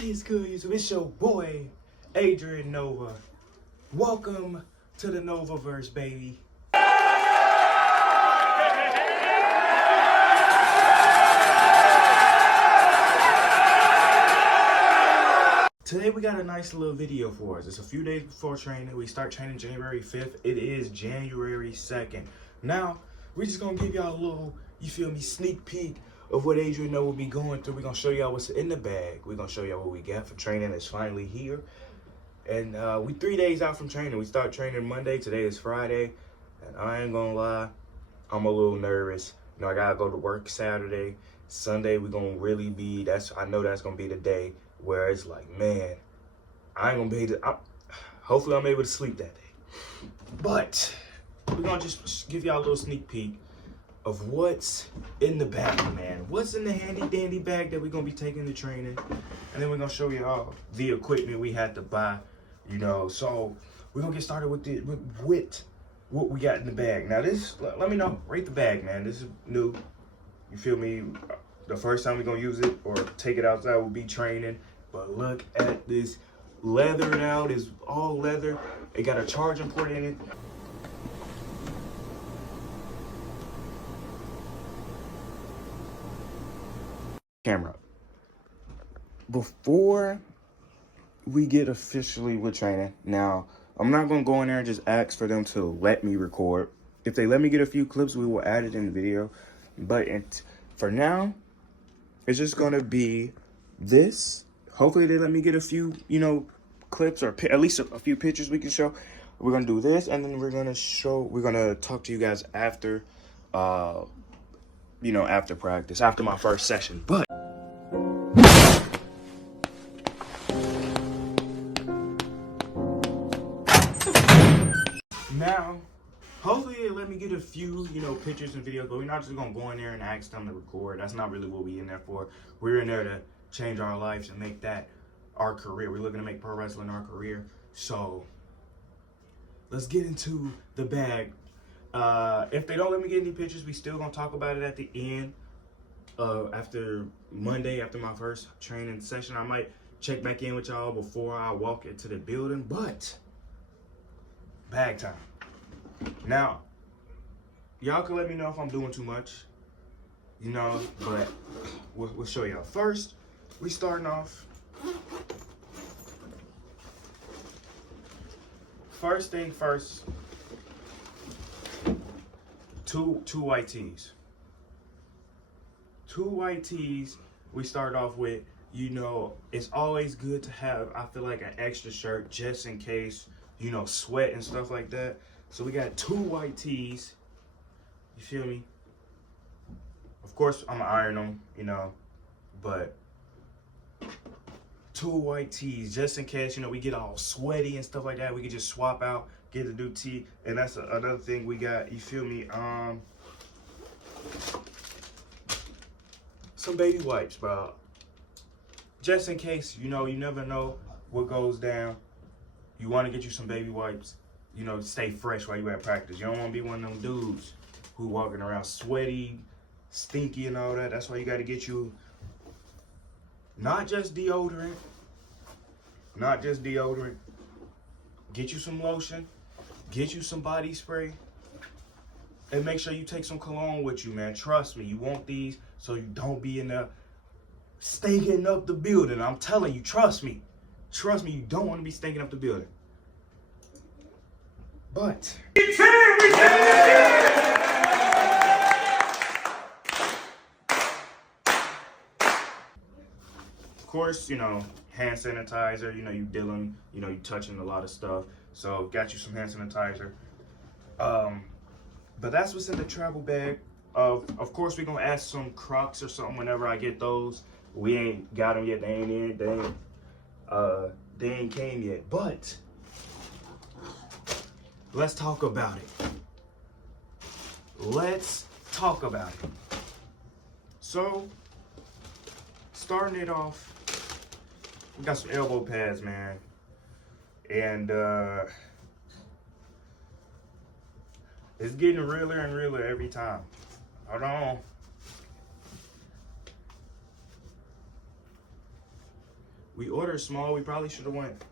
What is good, YouTube? It's your boy, Adrian Nova. Welcome to the Novaverse, baby. Today we got a nice little video for us. It's a few days before training. We start training January 5th. It is January 2nd. Now, we're just gonna give y'all a little, sneak peek of what Adrian Nova will be going through. We're gonna show y'all what's in the bag. We're gonna show y'all what we got for training. It's finally here. And we 3 days out from training. We start training Monday. Today is Friday. And I ain't gonna lie, I'm a little nervous. You know, I gotta go to work Saturday. Sunday, we're gonna really be, I know that's gonna be the day where it's like, man, I ain't gonna be able to, hopefully I'm able to sleep that day. But we're gonna just give y'all a little sneak peek of what's in the bag, man. What's in the handy dandy bag that we're gonna be taking to training. And then we're gonna show y'all the equipment we had to buy, you know. So we're gonna get started with what we got in the bag. Now this, let me know, rate the bag, man. This is new, you feel me? The first time we're gonna use it or take it outside will be training. But look at this, leathered out, it's all leather. It got a charging port in it. Camera. Before we get officially with training, now, I'm not gonna go in there and just ask for them to let me record. If they let me get a few clips, we will add it in the video. But for now, it's just gonna be this. Hopefully they let me get a few, clips or at least a few pictures we can show. We're gonna do this, and then we're gonna talk to you guys after, after practice, after my first session. But now, hopefully they let me get a few, pictures and videos, but we're not just gonna go in there and ask them to record. That's not really what we're in there for. We're in there to change our lives and make that our career. We're looking to make pro wrestling our career. So let's get into the bag. If they don't let me get any pictures, we still gonna talk about it at the end. After Monday, after my first training session, I might check back in with y'all before I walk into the building. But bag time. Now, y'all can let me know if I'm doing too much, but we'll show y'all. First, we starting off. First thing first, two white tees. Two white tees we start off with. It's always good to have, I feel like, an extra shirt just in case, sweat and stuff like that. So we got two white tees, you feel me? Of course, I'm gonna iron them, but two white tees just in case, we get all sweaty and stuff like that. We can just swap out, get a new tee. And that's another thing we got, you feel me? Some baby wipes, bro. Just in case, you never know what goes down. You want to get you some baby wipes, stay fresh while you at practice. You don't want to be one of them dudes who walking around sweaty, stinky and all that. That's why you got to get you not just deodorant, get you some lotion, get you some body spray, and make sure you take some cologne with you, man. Trust me, you want these so you don't be in there stinking up the building. I'm telling you, trust me, you don't want to be stinking up the building. But of course, hand sanitizer, you dealing, you touching a lot of stuff. So got you some hand sanitizer. But that's what's in the travel bag. Of course, we're gonna ask some Crocs or something whenever I get those. We ain't got them yet. They ain't in. They ain't came yet. But let's talk about it. So, starting it off, we got some elbow pads, man. And it's getting realer and realer every time. Hold on. We ordered small. We probably should have went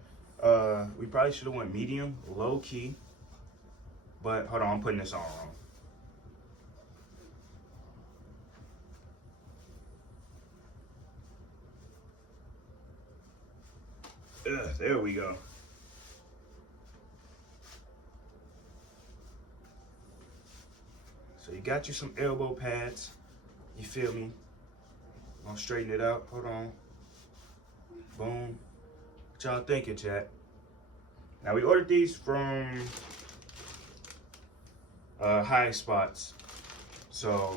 medium, low key. But hold on, I'm putting this on wrong. There we go. So you got you some elbow pads. You feel me? I'm gonna straighten it out. Hold on. Boom. What y'all thinking, chat? Now we ordered these from High Spots. So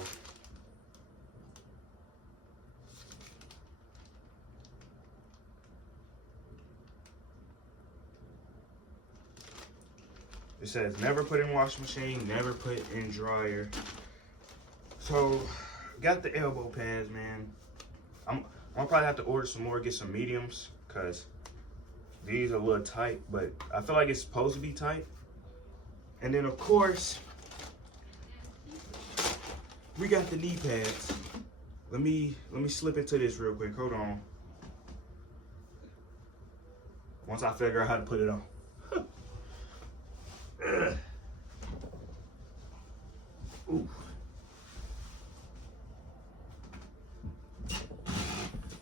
it says never put in washing machine, never put in dryer. So got the elbow pads, man. I'm probably have to order some more, get some mediums, cause these are a little tight, but I feel like it's supposed to be tight. And then of course, we got the knee pads. Let me slip into this real quick. Hold on. Once I figure out how to put it on. Ooh.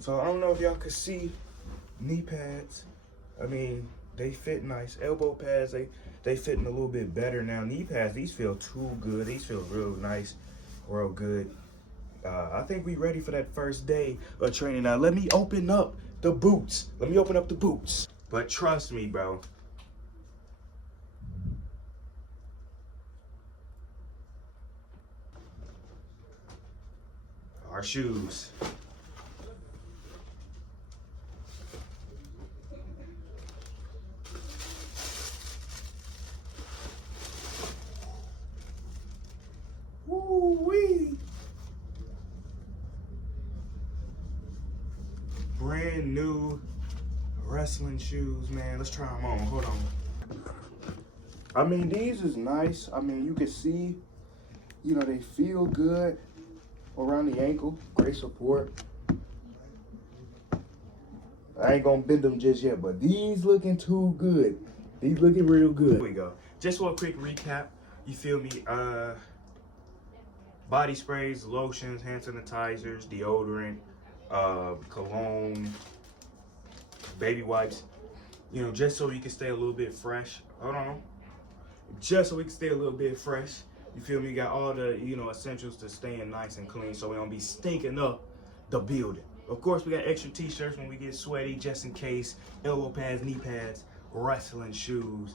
So I don't know if y'all could see knee pads. I mean, they fit nice. Elbow pads, they fitting a little bit better now. Knee pads, these feel too good. These feel real nice, real good. I think we ready for that first day of training. Now let me open up the boots. But trust me, bro. Our shoes. Woo-wee. Brand new wrestling shoes, man. Let's try them on. Hold on. I mean, these is nice. I mean, you can see, you know, they feel good around the ankle. Great support. I ain't gonna bend them just yet, but these looking too good. These looking real good. Here we go. Just for a quick recap, you feel me? Body sprays, lotions, hand sanitizers, deodorant, cologne, baby wipes. You know, just so you can stay a little bit fresh. Hold on. Just so we can stay a little bit fresh. You feel me? Got all the, you know, essentials to staying nice and clean so we don't be stinking up the building. Of course, we got extra t-shirts when we get sweaty, just in case. Elbow pads, knee pads, wrestling shoes.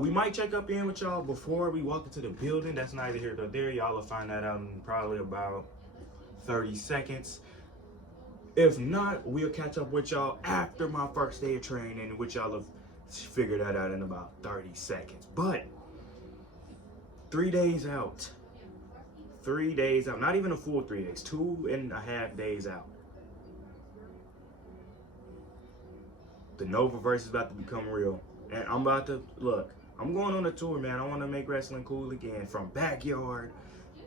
We might check up in with y'all before we walk into the building. That's neither here nor there. Y'all will find that out in probably about 30 seconds. If not, we'll catch up with y'all after my first day of training, which y'all have figured that out in about 30 seconds. But 3 days out. 3 days out. Not even a full 3 days. 2.5 days out. The Novaverse is about to become real. And I'm about to, look, I'm going on a tour, man. I want to make wrestling cool again. From backyard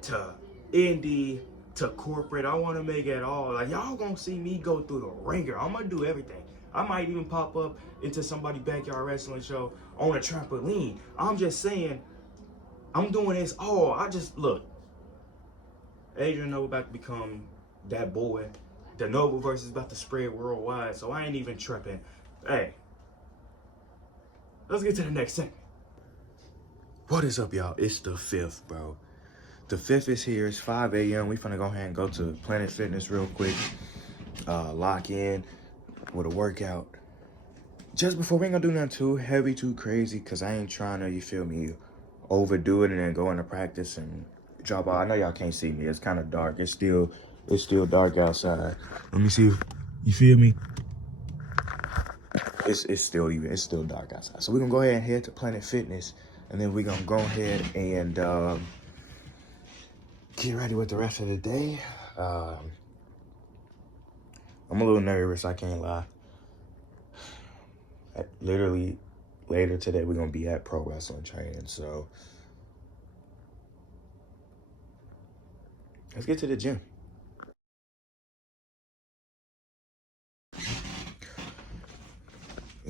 to indie to corporate. I want to make it all. Like, y'all gonna see me go through the ringer. I'm gonna do everything. I might even pop up into somebody's backyard wrestling show on a trampoline. I'm just saying, I'm doing this all. I just, look. Adrian Nova about to become that boy. The Novaverse is about to spread worldwide, so I ain't even tripping. Hey. Let's get to the next segment. What is up, y'all? It's the 5th, bro. The 5th is here. It's 5 a.m. We finna go ahead and go to Planet Fitness real quick. Lock in with a workout. Just before, we ain't gonna do nothing too heavy, too crazy, because I ain't trying to, you feel me, overdo it and then go into practice and drop out. I know y'all can't see me. It's kind of dark. It's still dark outside. Let me see if you feel me. It's still dark outside. So we're gonna go ahead and head to Planet Fitness, and then we're gonna go ahead and get ready with the rest of the day. I'm a little nervous, I can't lie. Literally later today we're gonna be at pro wrestling training, so let's get to the gym.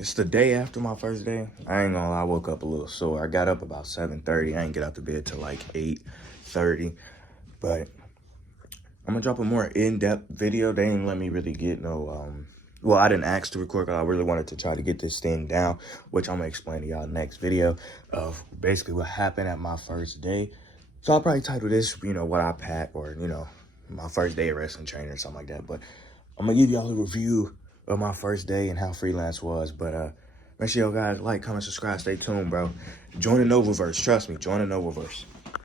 It's the day after my first day. I ain't gonna lie, I woke up a little sore. I got up about 7:30. I ain't get out the bed till like 8:30. But I'm gonna drop a more in-depth video. They ain't let me really get no, well, I didn't ask to record because I really wanted to try to get this thing down, which I'm gonna explain to y'all next video of basically what happened at my first day. So I'll probably title this, you know, what I packed, or, you know, my first day of wrestling training or something like that. But I'm gonna give y'all a review of my first day and how freelance was. But make sure y'all guys like, comment, subscribe, stay tuned, bro. Join the Novaverse. Trust me, join the Novaverse.